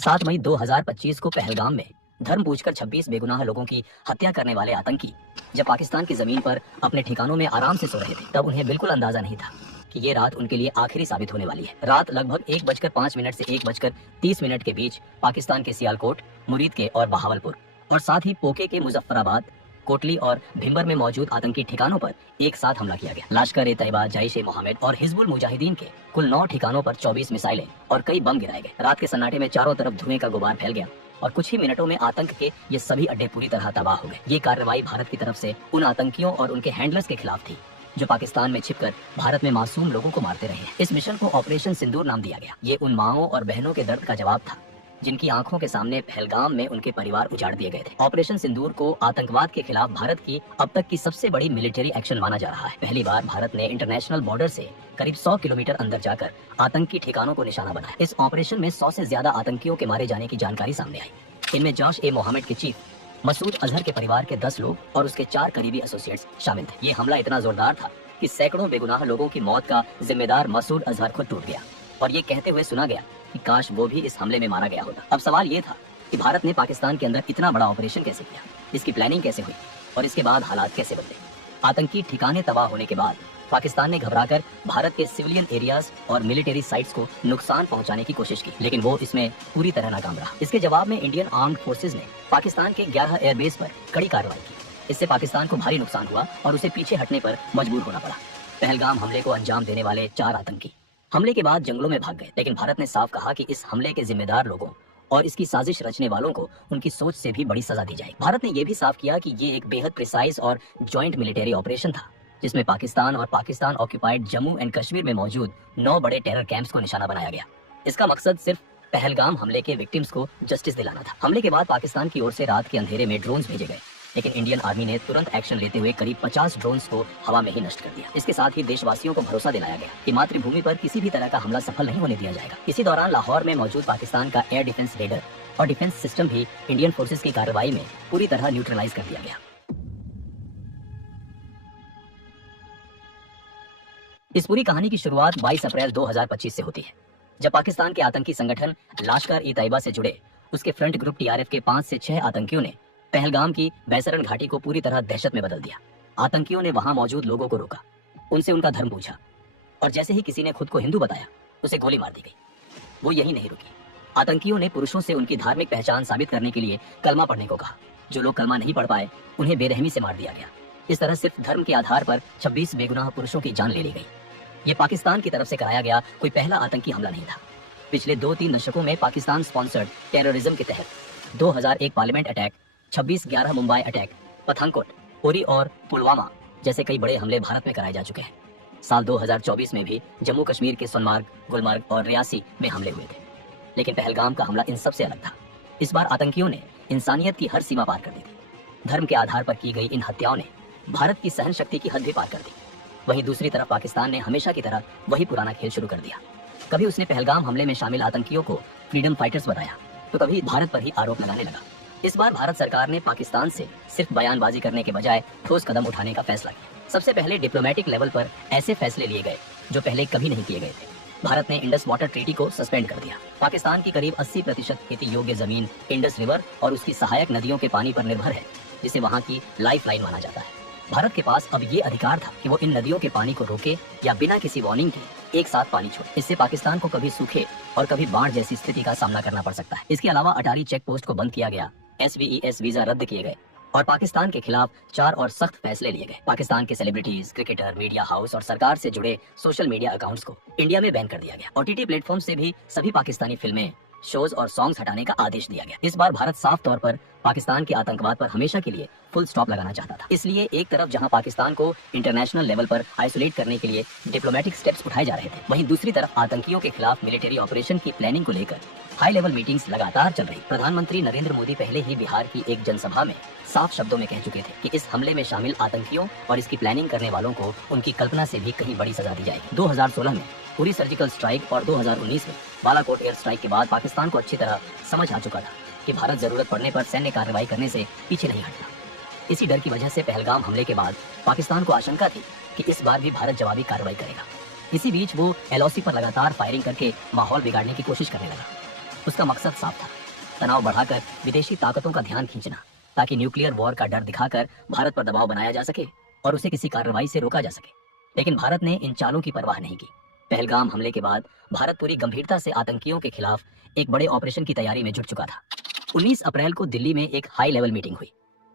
7 मई 2025 को पहलगाम में धर्म पूछकर 26 बेगुनाह लोगों की हत्या करने वाले आतंकी जब पाकिस्तान की जमीन पर अपने ठिकानों में आराम से सो रहे थे, तब उन्हें बिल्कुल अंदाजा नहीं था कि ये रात उनके लिए आखिरी साबित होने वाली है। रात लगभग 1:05 से 1:30 के बीच पाकिस्तान के सियालकोट, मुरीद के और बहावलपुर और साथ ही पोके के मुजफ्फराबाद, कोटली और भिंबर में मौजूद आतंकी ठिकानों पर एक साथ हमला किया गया। लश्कर-ए-तैयबा, जैश-ए-मोहम्मद और हिजबुल मुजाहिदीन के कुल 9 ठिकानों पर 24 मिसाइलें और कई बम गिराए गए। रात के सन्नाटे में चारों तरफ धुएं का गुबार फैल गया और कुछ ही मिनटों में आतंक के ये सभी अड्डे पूरी तरह तबाह हो गए। ये कार्रवाई भारत की तरफ से उन आतंकियों और उनके हैंडलर्स के खिलाफ थी जो पाकिस्तान में छिपकर भारत में मासूम लोगों को मारते रहे। इस मिशन को ऑपरेशन सिंदूर नाम दिया गया। ये उन माओं और बहनों के दर्द का जवाब था जिनकी आंखों के सामने पहलगाम में उनके परिवार उजाड़ दिए गए थे। ऑपरेशन सिंदूर को आतंकवाद के खिलाफ भारत की अब तक की सबसे बड़ी मिलिट्री एक्शन माना जा रहा है। पहली बार भारत ने इंटरनेशनल बॉर्डर से करीब 100 किलोमीटर अंदर जाकर आतंकी ठिकानों को निशाना बनाया। इस ऑपरेशन में 100 से ज्यादा आतंकियों के मारे जाने की जानकारी सामने आई। इनमें जैश-ए-मोहम्मद के चीफ मसूद अजहर के परिवार के 10 लोग और उसके 4 करीबी एसोसिएट्स शामिल थे। ये हमला इतना जोरदार था कि सैकड़ों बेगुनाह लोगों की मौत का जिम्मेदार मसूद अजहर खुद टूट गया और ये कहते हुए सुना गया कि काश वो भी इस हमले में मारा गया होता। अब सवाल ये था कि भारत ने पाकिस्तान के अंदर इतना बड़ा ऑपरेशन कैसे किया, इसकी प्लानिंग कैसे हुई और इसके बाद हालात कैसे बदले। आतंकी ठिकाने तबाह होने के बाद पाकिस्तान ने घबराकर भारत के सिविलियन एरियाज और मिलिट्री साइट्स को नुकसान पहुंचाने की कोशिश की, लेकिन वो इसमें पूरी तरह नाकाम रहा। इसके जवाब में इंडियन आर्म्ड फोर्सेज ने पाकिस्तान के 11 एयरबेस पर कड़ी कार्रवाई की। इससे पाकिस्तान को भारी नुकसान हुआ और उसे पीछे हटने पर मजबूर होना पड़ा। पहलगाम हमले को अंजाम देने वाले 4 आतंकी हमले के बाद जंगलों में भाग गए, लेकिन भारत ने साफ कहा कि इस हमले के जिम्मेदार लोगों और इसकी साजिश रचने वालों को उनकी सोच से भी बड़ी सजा दी जाएगी। भारत ने यह भी साफ किया कि ये एक बेहद प्रिसाइज और जॉइंट मिलिट्री ऑपरेशन था जिसमें पाकिस्तान और पाकिस्तान ऑक्यूपाइड जम्मू एंड कश्मीर में मौजूद 9 बड़े टेरर कैंप्स को निशाना बनाया गया। इसका मकसद सिर्फ पहलगाम हमले के विक्टिम्स को जस्टिस दिलाना था। हमले के बाद पाकिस्तान की ओर से रात के अंधेरे में ड्रोन्स भेजे गए, लेकिन इंडियन आर्मी ने तुरंत एक्शन लेते हुए करीब 50 ड्रोन्स को हवा में ही नष्ट कर दिया। इसके साथ ही देशवासियों को भरोसा दिलाया गया कि मातृभूमि पर किसी भी तरह का हमला सफल नहीं होने दिया जाएगा। इसी दौरान लाहौर में मौजूद पाकिस्तान का एयर डिफेंस रेडर और डिफेंस सिस्टम भी इंडियन फोर्सेज की कार्रवाई में पूरी तरह न्यूट्रलाइज कर दिया गया। इस पूरी कहानी की शुरुआत 22 अप्रैल 2025 से होती है, जब पाकिस्तान के आतंकी संगठन लश्कर-ए-तैयबा से जुड़े उसके फ्रंट ग्रुप टीआरएफ के 5 से 6 आतंकियों ने पहलगाम की बैसरन घाटी को पूरी तरह दहशत में बदल दिया। आतंकियों ने वहां मौजूद लोगों को रोका, उनसे उनका धर्म पूछा और जैसे ही किसी ने खुद को हिंदू बताया, उसे गोली मार दी गई। वो यही नहीं रुकी। आतंकियों ने पुरुषों से उनकी धार्मिक पहचान साबित करने के लिए कलमा पढ़ने को कहा। जो लोग कलमा नहीं पढ़ पाए, उन्हें बेरहमी से मार दिया गया। इस तरह सिर्फ धर्म के आधार पर 26 बेगुनाह पुरुषों की जान ले ली गई। ये पाकिस्तान की तरफ से कराया गया कोई पहला आतंकी हमला नहीं था। पिछले 2-3 दशकों में पाकिस्तान स्पॉन्सर्ड टेररिज्म के तहत 2001 parliament attack, 26/11 Mumbai attack, Pathankot, Uri और पुलवामा जैसे कई बड़े हमले भारत में कराए जा चुके हैं। साल 2024 में भी जम्मू कश्मीर के सोनमार्ग, गुलमर्ग और रियासी में हमले हुए थे, लेकिन पहलगाम का हमला इन सबसे अलग था। इस बार आतंकियों ने इंसानियत की हर सीमा पार कर दी थी। धर्म के आधार पर की गई इन हत्याओं ने भारत की सहन शक्ति की हद भी पार कर दी। वहीं दूसरी तरफ पाकिस्तान ने हमेशा की तरह वही पुराना खेल शुरू कर दिया। कभी उसने पहलगाम हमले में शामिल आतंकियों को फ्रीडम फाइटर्स बताया, तो कभी भारत पर ही आरोप लगाने लगा। इस बार भारत सरकार ने पाकिस्तान से सिर्फ बयानबाजी करने के बजाय ठोस कदम उठाने का फैसला किया। सबसे पहले डिप्लोमेटिक लेवल पर ऐसे फैसले लिए गए जो पहले कभी नहीं किए गए थे। भारत ने इंडस वाटर ट्रीटी को सस्पेंड कर दिया। पाकिस्तान की करीब 80% खेती योग्य जमीन इंडस रिवर और उसकी सहायक नदियों के पानी पर निर्भर है, जिसे वहाँ की लाइफ लाइन माना जाता है। भारत के पास अब ये अधिकार था कि वो इन नदियों के पानी को रोके या बिना किसी वार्निंग के एक साथ पानी छोड़े। इससे पाकिस्तान को कभी सूखे और कभी बाढ़ जैसी स्थिति का सामना करना पड़ सकता है। इसके अलावा अटारी चेक पोस्ट को बंद किया गया, SVES वीजा रद्द किए गए और पाकिस्तान के खिलाफ 4 और सख्त फैसले लिए गए। पाकिस्तान के सेलिब्रिटीज, क्रिकेटर, मीडिया हाउस और सरकार से जुड़े सोशल मीडिया अकाउंट्स को इंडिया में बैन कर दिया गया। OTT प्लेटफॉर्म से भी सभी पाकिस्तानी फिल्में, शोज और सॉन्ग्स हटाने का आदेश दिया गया। इस बार भारत साफ तौर पर पाकिस्तान के आतंकवाद पर हमेशा के लिए फुल स्टॉप लगाना चाहता था। इसलिए एक तरफ जहां पाकिस्तान को इंटरनेशनल लेवल पर आइसोलेट करने के लिए डिप्लोमेटिक स्टेप्स उठाए जा रहे थे, वहीं दूसरी तरफ आतंकियों के खिलाफ मिलिट्री ऑपरेशन की प्लानिंग को लेकर हाई लेवल मीटिंग्स लगातार चल रही। प्रधानमंत्री नरेंद्र मोदी पहले ही बिहार की एक जनसभा में साफ शब्दों में कह चुके थे कि इस हमले में शामिल आतंकियों और इसकी प्लानिंग करने वालों को उनकी कल्पना से भी कहीं बड़ी सजा दी जाएगी। 2016 में पूरी सर्जिकल स्ट्राइक और 2019 में बालाकोट एयर स्ट्राइक के बाद पाकिस्तान को अच्छी तरह समझ आ चुका था कि भारत जरूरत पड़ने पर सैन्य कार्रवाई करने से पीछे नहीं हटता। इसी डर की वजह से पहलगाम हमले के बाद पाकिस्तान को आशंका थी कि इस बार भी भारत जवाबी कार्रवाई करेगा। इसी बीच वो LOC पर लगातार फायरिंग करके माहौल बिगाड़ने की कोशिश करने लगा। उसका मकसद साफ था, तनाव बढ़ाकर विदेशी ताकतों का ध्यान खींचना, ताकि न्यूक्लियर वॉर का डर दिखाकर भारत पर दबाव बनाया जा सके और उसे किसी कार्रवाई से रोका जा सके। लेकिन भारत ने इन चालों की परवाह नहीं की। पहलगाम हमले के बाद भारत पूरी गंभीरता से आतंकियों के खिलाफ एक बड़े ऑपरेशन की तैयारी में जुट चुका था। 19 अप्रैल को दिल्ली में एक हाई लेवल मीटिंग हुई।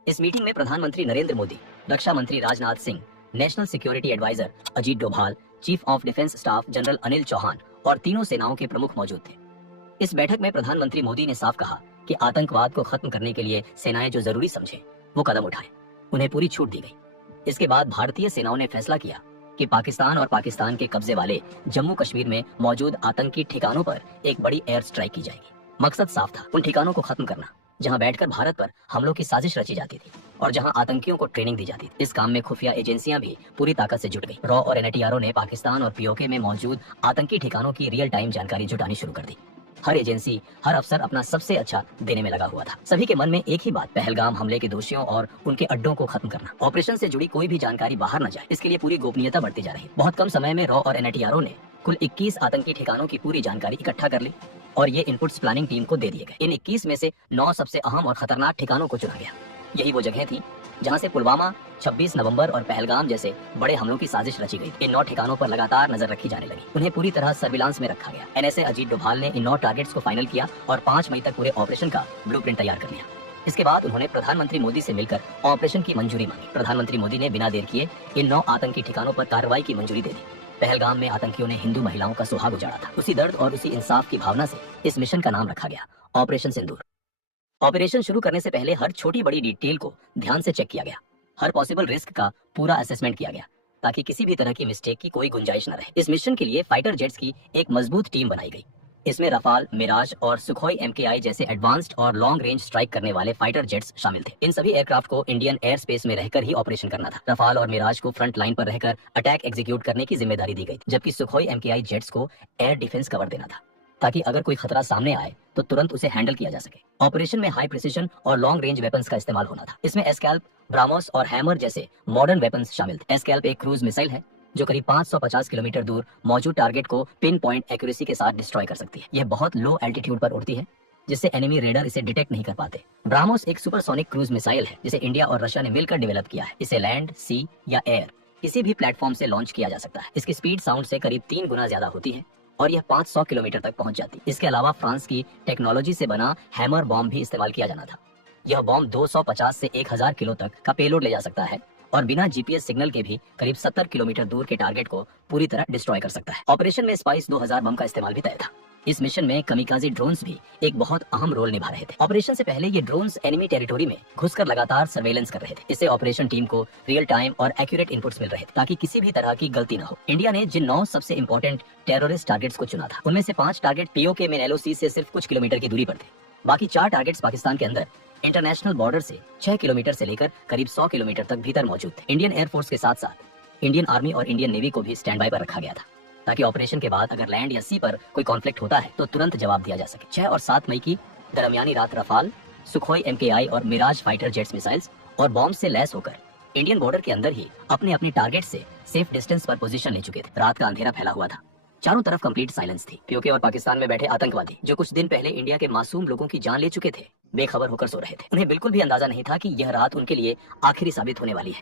इस मीटिंग में प्रधानमंत्री नरेंद्र मोदी, रक्षा मंत्री Rajnath Singh, national security advisor Ajit Doval, chief of defence staff general Anil Chauhan और तीनों सेनाओं के प्रमुख मौजूद थे। इस बैठक में प्रधानमंत्री मोदी ने साफ कहा कि आतंकवाद को खत्म करने के लिए सेनाएं जो जरूरी समझे वो कदम उठाएं। उन्हें पूरी छूट दी गई। इसके बाद भारतीय सेनाओं ने फैसला किया कि पाकिस्तान और पाकिस्तान के कब्जे वाले जम्मू कश्मीर में मौजूद आतंकी ठिकानों पर एक बड़ी एयर स्ट्राइक की जाएगी। मकसद साफ था, उन ठिकानों को खत्म करना जहां बैठकर भारत पर हमलों की साजिश रची जाती थी और जहां आतंकियों को ट्रेनिंग दी जाती थी। इस काम में खुफिया एजेंसियां भी पूरी ताकत से जुट गई। रॉ और एनटीआरओ ने पाकिस्तान और पीओके में मौजूद आतंकी ठिकानों की रियल टाइम जानकारी जुटानी शुरू कर दी। हर एजेंसी, हर अफसर अपना सबसे अच्छा देने में लगा हुआ था। सभी के मन में एक ही बात, पहलगाम हमले के दोषियों और उनके अड्डों को खत्म करना। ऑपरेशन से जुड़ी कोई भी जानकारी बाहर न जाए, इसके लिए पूरी गोपनीयता बढ़ती जा रही। बहुत कम समय में रॉ और एनटीआरओ ने कुल 21 आतंकी ठिकानों की पूरी जानकारी इकट्ठा कर ली और ये इनपुट्स प्लानिंग टीम को दे दिए गए। इन 21 में से 9 सबसे अहम और खतरनाक ठिकानों को चुना गया। यही वो जगह थी जहां से पुलवामा, 26 नवंबर और पहलगाम जैसे बड़े हमलों की साजिश रची गई। इन 9 ठिकानों पर लगातार नजर रखी जाने लगी। उन्हें पूरी तरह सर्विलांस में रखा गया। एनएसए अजीत डोभाल ने इन 9 टारगेट्स को फाइनल किया और 5 मई तक पूरे ऑपरेशन का ब्लूप्रिंट तैयार कर लिया। इसके बाद उन्होंने प्रधानमंत्री मोदी से मिलकर ऑपरेशन की मंजूरी मांगी। प्रधानमंत्री मोदी ने बिना देर किए इन 9 आतंकी ठिकानों पर कार्रवाई की मंजूरी दे दी। पहलगाम में आतंकियों ने हिंदू महिलाओं का सुहाग उजाड़ा था। उसी दर्द और उसी इंसाफ की भावना से इस मिशन का नाम रखा गया, ऑपरेशन सिंदूर। ऑपरेशन शुरू करने से पहले हर छोटी बड़ी डिटेल को ध्यान से चेक किया गया। हर पॉसिबल रिस्क का पूरा असेसमेंट किया गया ताकि किसी भी तरह की मिस्टेक की कोई गुंजाइश न रहे। इस मिशन के लिए फाइटर जेट्स की एक मजबूत टीम बनाई गई। इसमें रफाल, मिराज और सुखोई MKI जैसे एडवांस्ड और लॉन्ग रेंज स्ट्राइक करने वाले फाइटर जेट्स शामिल थे। इन सभी एयरक्राफ्ट को इंडियन एयर स्पेस में रहकर ही ऑपरेशन करना था। रफाल और मिराज को फ्रंट लाइन पर रहकर अटैक एग्जीक्यूट करने की जिम्मेदारी दी गई, जबकि सुखोई MKI जेट्स को एयर डिफेंस कवर देना था ताकि अगर कोई खतरा सामने आए तो तुरंत उसे हैंडल किया जा सके। ऑपरेशन में हाई प्रिसिजन और लॉन्ग रेंज वेपन्स का इस्तेमाल होना था। इसमें एस्कैल्प, ब्राह्मोस और हैमर जैसे मॉडर्न वेपन्स शामिल थे। एस्कैल्प एक क्रूज मिसाइल है जो करीब 550 किलोमीटर दूर मौजूद टारगेट को पिन पॉइंट एक्यूरेसी के साथ डिस्ट्रॉय कर सकती है। यह बहुत लो एल्टीट्यूड पर उड़ती है जिससे एनिमी रेडर इसे डिटेक्ट नहीं कर पाते। ब्राह्मोस एक सुपरसोनिक क्रूज मिसाइल है जिसे इंडिया और रशिया ने मिलकर डेवलप किया है। इसे लैंड, सी या एयर किसी भी प्लेटफॉर्म से लॉन्च किया जा सकता है। इसकी स्पीड साउंड से करीब 3 गुना ज्यादा होती है और यह 500 किलोमीटर तक पहुंच जाती है। इसके अलावा फ्रांस की टेक्नोलॉजी से बना हैमर बॉम्ब भी इस्तेमाल किया जाना था। यह बॉम्ब 250 से 1000 किलो तक का पेलोड ले जा सकता है और बिना GPS सिग्नल के भी करीब 70 किलोमीटर दूर के टारगेट को पूरी तरह डिस्ट्रॉय कर सकता है। ऑपरेशन में स्पाइस 2000 बम का इस्तेमाल भी तय था। इस मिशन में कमिकाज़े ड्रोन्स भी एक बहुत अहम रोल निभा रहे थे। ऑपरेशन से पहले ये ड्रोन्स एनिमी टेरिटोरी में घुसकर लगातार सर्वेलेंस कर रहे थे। इससे ऑपरेशन टीम को रियल टाइम और एक्यूरेट इनपुट्स मिल रहे थे ताकि किसी भी तरह की गलती न हो। इंडिया ने जिन 9 सबसे इंपॉर्टेंट टेररिस्ट टारगेट्स को चुना था उनमें से 5 टारगेट POK में LOC से सिर्फ कुछ किलोमीटर की दूरी पर थे। बाकी 4 टारगेट्स पाकिस्तान के अंदर इंटरनेशनल बॉर्डर से 6 किलोमीटर से लेकर करीब 100 किलोमीटर तक भीतर मौजूद थे। इंडियन एयरफोर्स के साथ साथ इंडियन आर्मी और इंडियन नेवी को भी स्टैंड बाय पर रखा गया था ताकि ऑपरेशन के बाद अगर लैंड या सी पर कोई कॉन्फ्लिक्ट होता है तो तुरंत जवाब दिया जा सके। 6 और 7 मई की दरमियानी रात रफाल, सुखोई MKI और मिराज फाइटर जेट्स मिसाइल्स और बॉम्ब से लैस होकर इंडियन बॉर्डर के अंदर ही अपने अपने टारगेट से सेफ डिस्टेंस पर पोजीशन ले चुके थे। रात का अंधेरा फैला हुआ था। चारों तरफ कंप्लीट साइलेंस थी। POK और पाकिस्तान में बैठे आतंकवादी जो कुछ दिन पहले इंडिया के मासूम लोगों की जान ले चुके थे, बेखबर होकर सो रहे थे। उन्हें बिल्कुल भी अंदाजा नहीं था कि यह रात उनके लिए आखिरी साबित होने वाली है।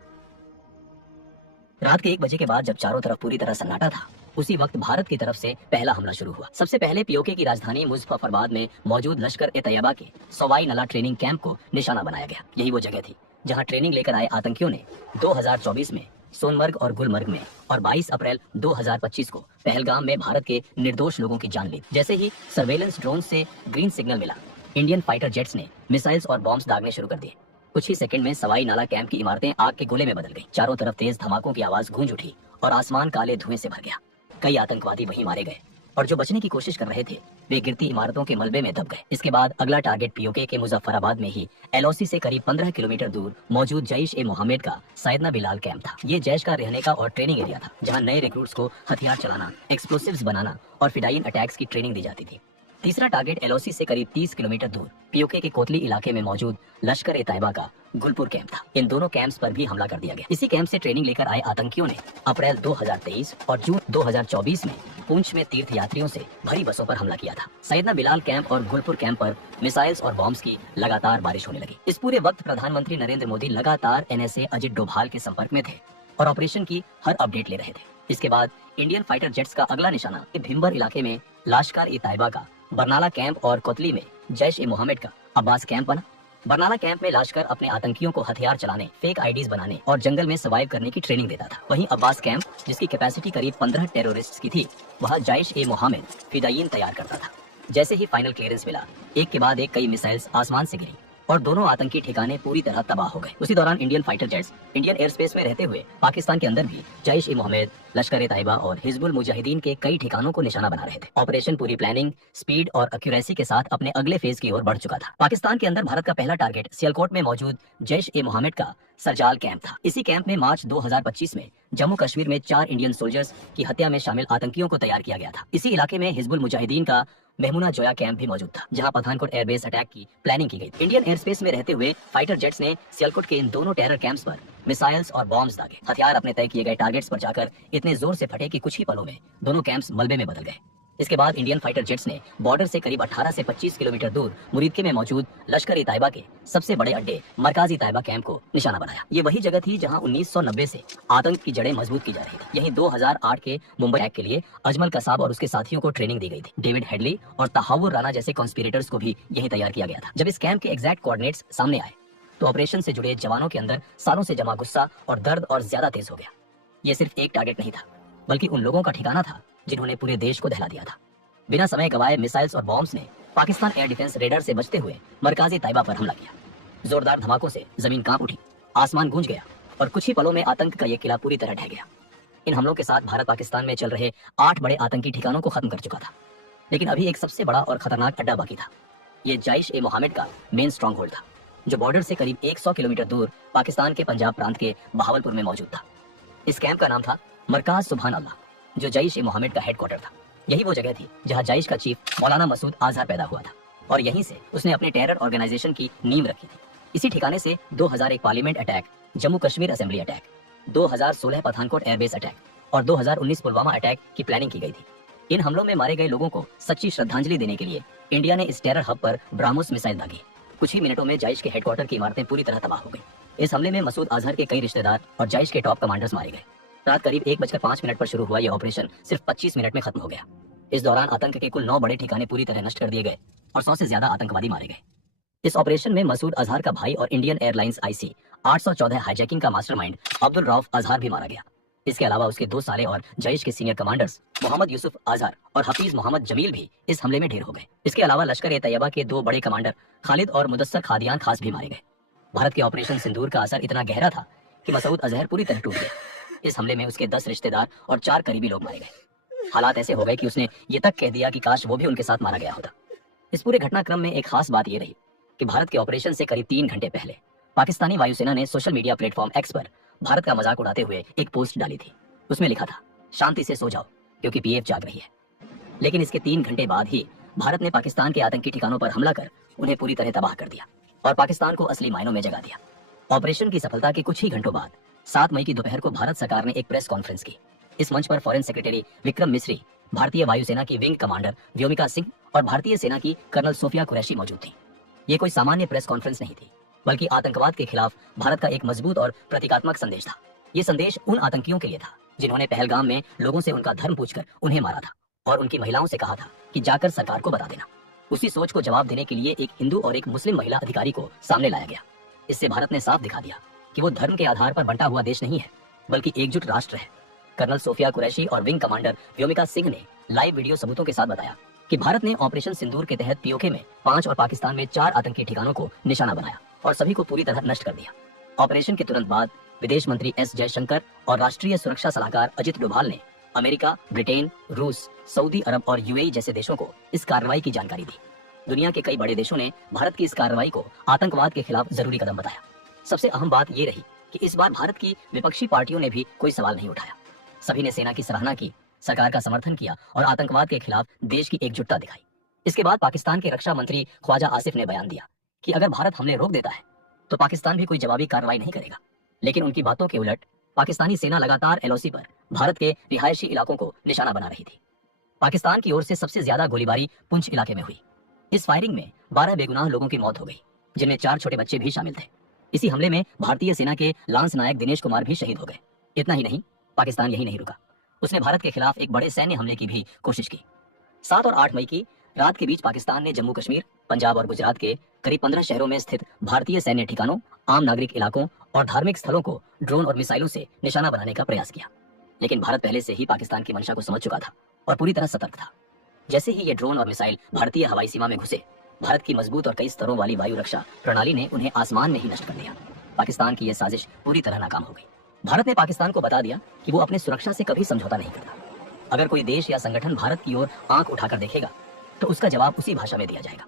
रात के 1 बजे के बाद जब चारों तरफ पूरी तरह सन्नाटा था, उसी वक्त भारत की तरफ से पहला हमला शुरू हुआ। सबसे पहले POK की राजधानी मुजफ्फराबाद में मौजूद लश्कर-ए-तैयबा के सवाई नला ट्रेनिंग कैंप को निशाना बनाया गया। यही वो जगह थी जहां ट्रेनिंग लेकर आए आतंकियों ने 2024 में सोनमर्ग और गुलमर्ग में और 22 अप्रैल 2025 को पहलगाम में भारत के निर्दोष लोगों की जान ली। जैसे ही सर्वेलेंस ड्रोन से ग्रीन सिग्नल मिला, इंडियन फाइटर जेट्स ने मिसाइल्स और बॉम्ब्स दागने शुरू कर दिए। कुछ ही सेकंड में सवाई नाला कैंप की इमारतें आग के गोले में बदल गई। चारों तरफ तेज धमाकों की आवाज गूंज उठी और आसमान काले धुएं से भर गया। कई आतंकवादी वहीं मारे गए और जो बचने की कोशिश कर रहे थे वे गिरती इमारतों के मलबे में दब गए। इसके बाद अगला टारगेट POK के मुजफ्फराबाद में ही LOC से करीब 15 किलोमीटर दूर मौजूद जैश-ए-मोहम्मद का सैयदना बिलाल कैंप था। ये जैश का रहने का और ट्रेनिंग एरिया था जहां नए रिक्रूट्स को हथियार चलाना, एक्सप्लोसिव्स बनाना और फिडाइन अटैक्स की ट्रेनिंग दी जाती थी। तीसरा टारगेट LOC से करीब 30 किलोमीटर दूर POK के कोतली इलाके में मौजूद लश्कर-ए-तैयबा का गुलपुर कैंप था। इन दोनों कैंप्स पर भी हमला कर दिया गया। इसी कैंप से ट्रेनिंग लेकर आए आतंकियों ने अप्रैल 2023 और जून 2024 में पुंछ में तीर्थ यात्रियों से भरी बसों पर हमला किया था। सैयदना बिलाल कैंप और गुलपुर कैंप पर मिसाइल्स और बॉम्ब्स की लगातार बारिश होने लगी। इस पूरे वक्त प्रधानमंत्री नरेंद्र मोदी लगातार NSA अजित डोभाल के संपर्क में थे और ऑपरेशन की हर अपडेट ले रहे थे। इसके बाद इंडियन फाइटर जेट्स का अगला निशाना भिम्बर इलाके में लाश्कर-ए-तैयबा का बरनाला कैंप और कोतली में जैश-ए-मोहम्मद का अब्बास कैंप बना। बरनाला कैंप में लाश्कर अपने आतंकियों को हथियार चलाने, फेक आईडीज बनाने और जंगल में सर्वाइव करने की ट्रेनिंग देता था। वहीं अब्बास कैंप, जिसकी कैपेसिटी करीब 15 टेररिस्ट्स की थी, वहां जैश-ए-मोहम्मद फिदायीन तैयार करता था। जैसे ही फाइनल क्लियरेंस मिला, एक के बाद एक कई मिसाइल्स आसमान से गिरी और दोनों आतंकी ठिकाने पूरी तरह तबाह हो गए। उसी दौरान Indian fighter jets Indian air space में रहते हुए पाकिस्तान के अंदर भी जैश-ए-मोहम्मद, लश्कर-ए-तैयबा और हिजबुल मुजाहिदीन के कई ठिकानों को निशाना बना रहे थे। ऑपरेशन पूरी प्लानिंग, स्पीड और एक्यूरेसी के साथ अपने अगले फेज की ओर बढ़ चुका था। पाकिस्तान के अंदर भारत का पहला टारगेट सियालकोट में मौजूद जैश-ए-मोहम्मद का सरजाल कैंप था। इसी कैंप में मार्च 2025 में जम्मू कश्मीर में 4 इंडियन सोल्जर्स की हत्या में शामिल आतंकियों को तैयार किया गया था। इसी इलाके में हिजबुल मुजाहिदीन का मेहमुना जोया कैंप भी मौजूद था, जहां पठानकोट एयरबेस अटैक की प्लानिंग की गई। इंडियन एयर स्पेस में रहते हुए फाइटर जेट्स ने सियालकोट के इन दोनों टेरर कैंप्स पर मिसाइल्स और बॉम्ब्स दागे। हथियार अपने तय किए गए टारगेट्स पर जाकर इतने जोर से फटे कि कुछ ही पलों में दोनों कैंप्स मलबे में बदल गए। इसके बाद इंडियन फाइटर जेट्स ने बॉर्डर से करीब 18 से 25 किलोमीटर दूर मुरीदके में मौजूद लश्कर-ए-तैयबा के सबसे बड़े अड्डे मरकाज-ए-तैयबा कैंप को निशाना बनाया। ये वही जगह थी जहां 1990 से आतंक की जड़ें मजबूत की जा रही थी। यहीं 2008 के मुंबई अटैक के लिए अजमल कसाब और उसके साथियों को ट्रेनिंग दी गई थी। डेविड हेडली और तहावुर राना जैसे कॉन्स्पिरेटर्स को भी यहीं तैयार किया गया था। जब इस कैंप के एग्जैक्ट कोऑर्डिनेट्स सामने आए तो ऑपरेशन से जुड़े जवानों के अंदर सालों से जमा गुस्सा और दर्द और ज्यादा तेज हो गया। ये सिर्फ एक टारगेट नहीं था, बल्कि उन लोगों का ठिकाना था जिन्होंने पूरे देश को दहला दिया था। बिना समय गवाए मिसाइल्स और बॉम्ब्स ने पाकिस्तान एयर डिफेंस रेडर से बचते हुए मरकाज-ए-तैयबा पर हमला किया। जोरदार धमाकों से जमीन कांप उठी, आसमान गूंज गया और कुछ ही पलों में आतंक का ये किला पूरी तरह ढह गया। इन हमलों के साथ भारत पाकिस्तान में चल रहे 8 बड़े आतंकी ठिकानों को खत्म कर चुका था, लेकिन अभी एक सबसे बड़ा और खतरनाक अड्डा बाकी था। ये जैश-ए-मोहम्मद का मेन स्ट्रॉन्ग होल्ड था, जो बॉर्डर से करीब 100 किलोमीटर दूर पाकिस्तान के पंजाब प्रांत के बहावलपुर में मौजूद था। इस कैंप का नाम था मरकाज सुभान अल्लाह, जो जैश-ए-मोहम्मद का हेडक्वार्टर था। यही वो जगह थी जहां जैश का चीफ मौलाना मसूद अजहर पैदा हुआ था और यहीं से उसने अपने टेरर ऑर्गेनाइजेशन की नींव रखी थी। इसी ठिकाने से 2001 parliament attack, Jammu Kashmir assembly attack, 2016 Pathankot airbase attack और 2019 पुलवामा अटैक की प्लानिंग की गई थी। इन हमलों में मारे गए लोगों को सच्ची श्रद्धांजलि देने के लिए इंडिया ने इस टेरर हब पर ब्राह्मोस मिसाइल दागी। कुछ ही मिनटों में जैश के हेडक्वार्टर की इमारतें पूरी तरह तबाह हो गई। इस हमले में मसूद अजहर के कई रिश्तेदार और जैश के टॉप कमांडर्स मारे गए। रात करीब 1:05 पर शुरू हुआ यह ऑपरेशन सिर्फ 25 मिनट में खत्म हो गया। इस दौरान आतंक के कुल 9 बड़े ठिकाने पूरी तरह नष्ट कर दिए गए और 100 से ज्यादा आतंकवादी मारे गए। इस ऑपरेशन में मसूद अजहर का भाई और इंडियन एयरलाइंस IC 814 हाईजैकिंग का मास्टरमाइंड अब्दुल रऊफ अजहर भी मारा गया। इसके अलावा उसके 2 साले और जैश के सीनियर कमांडर्स मोहम्मद यूसुफ अजहर और हफीज मोहम्मद जमील भी इस हमले में ढेर हो गए। इसके अलावा लश्कर-ए-तैयबा के 2 बड़े कमांडर खालिद और मुदस्सर खादियान खास भी मारे गए। भारत के ऑपरेशन सिंदूर का असर इतना गहरा था कि मसूद अजहर पूरी तरह टूट गया। इस हमले में उसके 10 रिश्तेदार और 4 करीबी लोग मारे गए। हालात ऐसे हो गए कि उसने ये तक कह दिया कि काश वो भी उनके साथ मारा गया होता। इस पूरे घटनाक्रम में एक खास बात ये रही कि भारत के ऑपरेशन से करीब 3 घंटे पहले पाकिस्तानी वायुसेना ने सोशल मीडिया प्लेटफॉर्म X पर भारत का मजाक उड़ाते हुए एक पोस्ट डाली थी। उसमें लिखा था, शांति से सो जाओ क्योंकि PF जाग रही है। लेकिन इसके 3 घंटे बाद ही भारत ने पाकिस्तान के आतंकी ठिकानों पर हमला कर उन्हें पूरी तरह तबाह कर दिया और पाकिस्तान को असली मायनों में जगा दिया। ऑपरेशन की सफलता के कुछ ही घंटों बाद 7 मई की दोपहर को भारत सरकार ने एक प्रेस कॉन्फ्रेंस की। इस मंच पर फॉरेन सेक्रेटरी विक्रम मिस्री, भारतीय वायुसेना की विंग कमांडर व्योमिका सिंह और भारतीय सेना की कर्नल सोफिया कुरैशी मौजूद थी। ये कोई सामान्य प्रेस कॉन्फ्रेंस नहीं थी, बल्कि आतंकवाद के खिलाफ भारत का एक मजबूत और प्रतीकात्मक संदेश था। ये संदेश उन आतंकियों के लिए था जिन्होंने पहलगाम में लोगों से उनका धर्म पूछकर उन्हें मारा था और उनकी महिलाओं से कहा था कि जाकर सरकार को बता देना। उसी सोच को जवाब देने के लिए एक हिंदू और एक मुस्लिम महिला अधिकारी को सामने लाया गया। इससे भारत ने साफ दिखा दिया कि वो धर्म के आधार पर बंटा हुआ देश नहीं है, बल्कि एकजुट राष्ट्र है। कर्नल सोफिया कुरैशी और विंग कमांडर व्योमिका सिंह ने लाइव वीडियो सबूतों के साथ बताया कि भारत ने ऑपरेशन सिंदूर के तहत POK में 5 और पाकिस्तान में 4 आतंकी ठिकानों को निशाना बनाया और सभी को पूरी तरह नष्ट कर दिया। ऑपरेशन के तुरंत बाद विदेश मंत्री S जयशंकर और राष्ट्रीय सुरक्षा सलाहकार अजित डोभाल ने अमेरिका, ब्रिटेन, रूस, सऊदी अरब और UAE जैसे देशों को इस कार्रवाई की जानकारी दी। दुनिया के कई बड़े देशों ने भारत की इस कार्रवाई को आतंकवाद के खिलाफ जरूरी कदम बताया। सबसे अहम बात ये रही कि इस बार भारत की विपक्षी पार्टियों ने भी कोई सवाल नहीं उठाया। सभी ने सेना की सराहना की, सरकार का समर्थन किया और आतंकवाद के खिलाफ देश की एकजुटता दिखाई। इसके बाद पाकिस्तान के रक्षा मंत्री ख्वाजा आसिफ ने बयान दिया कि अगर भारत हमले रोक देता है तो पाकिस्तान भी कोई जवाबी कार्रवाई नहीं करेगा। लेकिन उनकी बातों के उलट पाकिस्तानी सेना लगातार एलओसी पर भारत के रिहायशी इलाकों को निशाना बना रही थी। पाकिस्तान की ओर से सबसे ज्यादा गोलीबारी पुंछ इलाके में हुई। इस फायरिंग में 12 बेगुनाह लोगों की मौत हो गई, जिनमें 4 छोटे बच्चे भी शामिल थे। इसी हमले में भारतीय सेना के लांस नायक दिनेश कुमार भी शहीद हो गए। इतना ही नहीं, पाकिस्तान यही नहीं रुका, उसने भारत के खिलाफ एक बड़े सैन्य हमले की भी कोशिश की। 7 और 8 मई की रात के बीच पाकिस्तान ने जम्मू कश्मीर, पंजाब और गुजरात के करीब 15 शहरों में स्थित भारतीय सैन्य ठिकानों, आम नागरिक इलाकों और धार्मिक स्थलों को ड्रोन और मिसाइलों से निशाना बनाने का प्रयास किया। लेकिन भारत पहले से ही पाकिस्तान की मंशा को समझ चुका था और पूरी तरह सतर्क था। जैसे ही ये ड्रोन और मिसाइल भारतीय हवाई सीमा में घुसे, भारत की मजबूत और कई स्तरों वाली वायु रक्षा प्रणाली ने उन्हें आसमान में ही नष्ट कर दिया। पाकिस्तान की यह साजिश पूरी तरह नाकाम हो गई। भारत ने पाकिस्तान को बता दिया कि वो अपने सुरक्षा से कभी समझौता नहीं करता। अगर कोई देश या संगठन भारत की ओर आंख उठाकर देखेगा तो उसका जवाब उसी भाषा में दिया जाएगा।